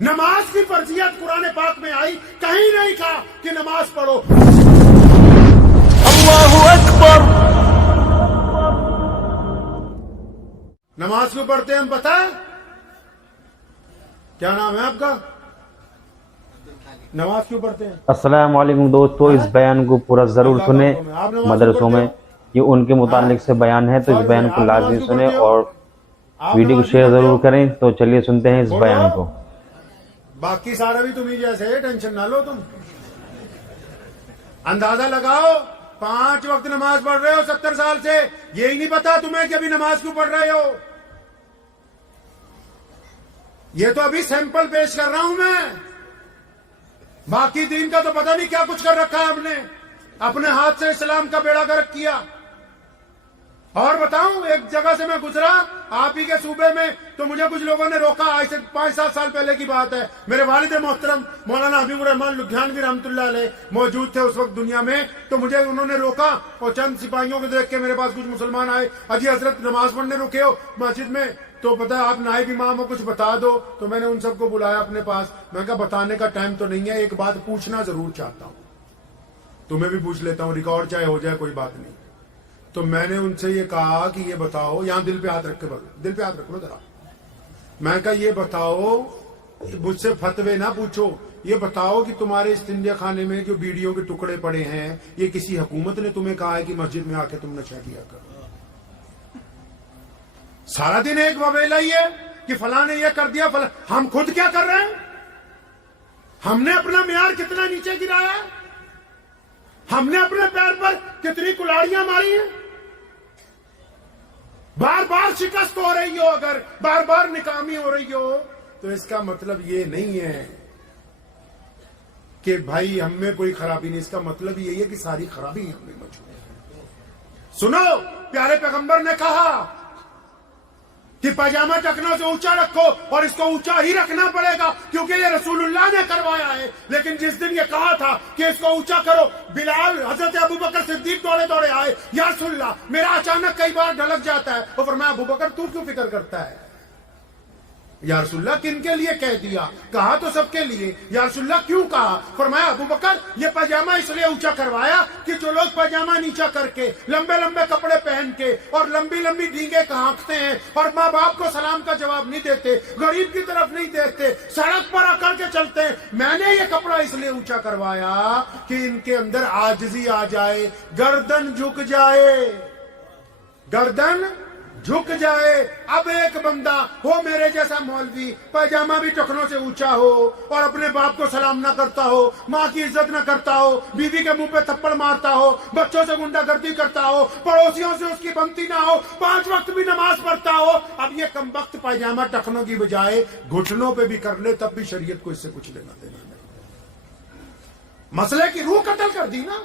نماز کی فرضیت قرآن پاک میں آئی، کہیں نہیں کہا کہ نماز پڑھو۔ اللہ اکبر۔ نماز کیوں پڑھتے ہیں ہم بتائیں؟ کیا نام ہے آپ کا؟ نماز کیوں پڑھتے ہیں؟ السلام علیکم دوستو، اس بیان کو پورا ضرور سنیں۔ مدرسوں میں یہ ان کے متعلق سے بیان ہے، تو اس بیان کو لازمی سنیں اور ویڈیو کو شیئر ضرور کریں۔ تو چلیے سنتے ہیں اس بیان کو۔ باقی سارا بھی تمہیں جیسے ٹینشن نہ لو، تم اندازہ لگاؤ 5 وقت نماز پڑھ رہے ہو 70 سال سے، یہی نہیں پتا تمہیں کہ ابھی نماز کیوں پڑھ رہے ہو؟ یہ تو ابھی سیمپل پیش کر رہا ہوں میں، باقی دین کا تو پتہ نہیں کیا کچھ کر رکھا ہے ہم نے، اپنے ہاتھ سے اسلام کا بیڑا گرک کیا۔ اور بتاؤں، ایک جگہ سے میں گزرا آپ ہی کے صوبے میں، تو مجھے کچھ لوگوں نے روکا، آج سے 5-7 سال پہلے کی بات ہے۔ میرے والد محترم مولانا حبیب الرحمان لدھیانوی رحمۃ اللہ علیہ موجود تھے اس وقت دنیا میں، تو مجھے انہوں نے روکا اور چند سپاہیوں کو دیکھ کے میرے پاس کچھ مسلمان آئے، اجی حضرت نماز پڑھنے رکے ہو مسجد میں، تو پتا آپ نائب امام ہو، کچھ بتا دو۔ تو میں نے ان سب کو بلایا اپنے پاس، میں کہا بتانے کا ٹائم تو نہیں ہے، ایک بات پوچھنا ضرور چاہتا ہوں، تمہیں بھی پوچھ لیتا ہوں، ریکارڈ چاہے ہو جائے کوئی بات نہیں۔ تو میں نے ان سے یہ کہا کہ یہ بتاؤ، یہاں دل پہ ہاتھ رکھ کے دل پہ ہاتھ رکھ لو ذرا، میں کہا یہ بتاؤ، مجھ سے فتوے نہ پوچھو، یہ بتاؤ کہ تمہارے استنجا خانے میں جو بیڑیوں کے ٹکڑے پڑے ہیں، یہ کسی حکومت نے تمہیں کہا ہے کہ مسجد میں آ کے تم نشہ کیا کرو؟ سارا دن ایک وبیلا ہی ہے کہ فلاں نے یہ کر دیا، فلاں۔ ہم خود کیا کر رہے ہیں؟ ہم نے اپنا معیار کتنا نیچے گرایا ہے؟ ہم نے اپنے پیر پر کتنی کلاڑیاں ماری ہیں؟ بار بار شکست ہو رہی ہو، اگر بار بار ناکامی ہو رہی ہو، تو اس کا مطلب یہ نہیں ہے کہ بھائی ہم میں کوئی خرابی نہیں، اس کا مطلب یہی ہے کہ ساری خرابی ہم میں موجود ہے۔ سنو، پیارے پیغمبر نے کہا کہ پاجامہ ٹکنا سے اونچا رکھو، اور اس کو اونچا ہی رکھنا پڑے گا کیونکہ یہ رسول اللہ نے کروایا ہے۔ لیکن جس دن یہ کہا تھا کہ اس کو اونچا کرو، بلال حضرت ابوبکر صدیق دوڑے دوڑے آئے، یا رسول اللہ میرا اچانک کئی بار ڈھلک جاتا ہے۔ اور فرمایا ابوبکر تو کیوں فکر کرتا ہے؟ یا رسول اللہ کن کے لیے کہہ دیا؟ کہا تو سب کے لیے۔ یا رسول اللہ کیوں کہا؟ فرمایا ابوبکر یہ پاجامہ اس لیے اونچا کروایا کہ جو لوگ پاجامہ نیچا کر کے، لمبے لمبے کپڑے پہن کے اور لمبی لمبی ڈینگیں ہانکتے ہیں اور ماں باپ کو سلام کا جواب نہیں دیتے، غریب کی طرف نہیں دیکھتے، سڑک پر آ کر کے چلتے ہیں، میں نے یہ کپڑا اس لیے اونچا کروایا کہ ان کے اندر عاجزی آ جائے، گردن جھک جائے، گردن جھک جائے۔ اب ایک بندہ ہو میرے جیسا مولوی، پاجامہ بھی ٹخنوں سے اونچا ہو اور اپنے باپ کو سلام نہ کرتا ہو، ماں کی عزت نہ کرتا ہو، بیوی کے منہ پہ تھپڑ مارتا ہو، بچوں سے گنڈا گردی کرتا ہو، پڑوسیوں سے اس کی بنتی نہ ہو، 5 وقت بھی نماز پڑھتا ہو، اب یہ کمبخت پاجامہ ٹخنوں کی بجائے گھٹنوں پہ بھی کر لے، تب بھی شریعت کو اس سے کچھ لینا دینا نہیں۔ مسئلے کی روح قتل کر دی نا۔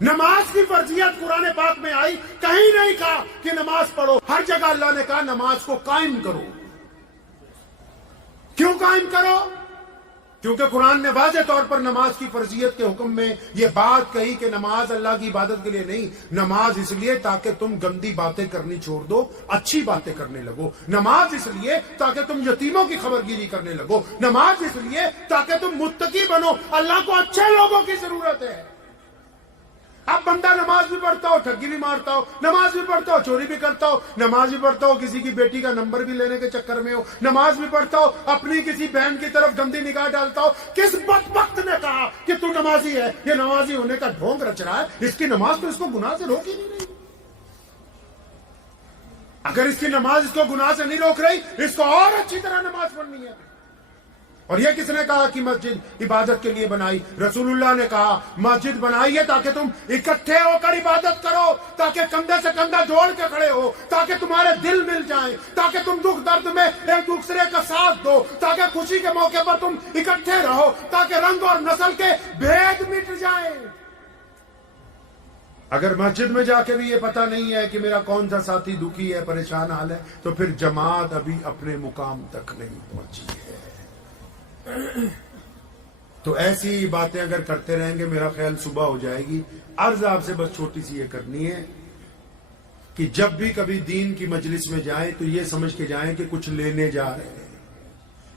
نماز کی فرضیت قرآن پاک میں آئی، کہیں نہیں کہا کہ نماز پڑھو، ہر جگہ اللہ نے کہا نماز کو قائم کرو۔ کیوں قائم کرو؟ کیونکہ قرآن نے واضح طور پر نماز کی فرضیت کے حکم میں یہ بات کہی کہ نماز اللہ کی عبادت کے لیے نہیں، نماز اس لیے تاکہ تم گندی باتیں کرنی چھوڑ دو، اچھی باتیں کرنے لگو، نماز اس لیے تاکہ تم یتیموں کی خبر گیری کرنے لگو، نماز اس لیے تاکہ تم متقی بنو، اللہ کو اچھے لوگوں کی ضرورت ہے۔ اب بندہ نماز بھی پڑھتا ہو، ٹھگی بھی مارتا ہو، نماز بھی پڑھتا ہو، چوری بھی کرتا ہو، نماز بھی پڑھتا ہو، کسی کی بیٹی کا نمبر بھی لینے کے چکر میں ہو، نماز بھی پڑھتا ہو، اپنی کسی بہن کی طرف گندی نگاہ ڈالتا ہو۔ کس بدبخت نے کہا کہ تو نمازی ہے؟ یہ نمازی ہونے کا ڈھونگ رچ رہا ہے، اس کی نماز تو اس کو گناہ سے روک ہی نہیں رہی۔ اگر اس کی نماز اس کو گناہ سے نہیں روک رہی، اس کو اور اچھی طرح نماز پڑھنی ہے۔ اور یہ کس نے کہا کہ مسجد عبادت کے لیے بنائی؟ رسول اللہ نے کہا مسجد بنائی ہے تاکہ تم اکٹھے ہو کر عبادت کرو، تاکہ کندھے سے کندھا جوڑ کے کھڑے ہو، تاکہ تمہارے دل مل جائیں، تاکہ تم دکھ درد میں ایک دوسرے کا ساتھ دو، تاکہ خوشی کے موقع پر تم اکٹھے رہو، تاکہ رنگ اور نسل کے بھید مٹ جائیں۔ اگر مسجد میں جا کے بھی یہ پتہ نہیں ہے کہ میرا کون سا ساتھی دکھی ہے، پریشان حال ہے، تو پھر جماعت ابھی اپنے مقام تک نہیں پہنچی ہے۔ تو ایسی باتیں اگر کرتے رہیں گے میرا خیال صبح ہو جائے گی۔ عرض آپ سے بس چھوٹی سی یہ کرنی ہے کہ جب بھی کبھی دین کی مجلس میں جائیں تو یہ سمجھ کے جائیں کہ کچھ لینے جا رہے ہیں،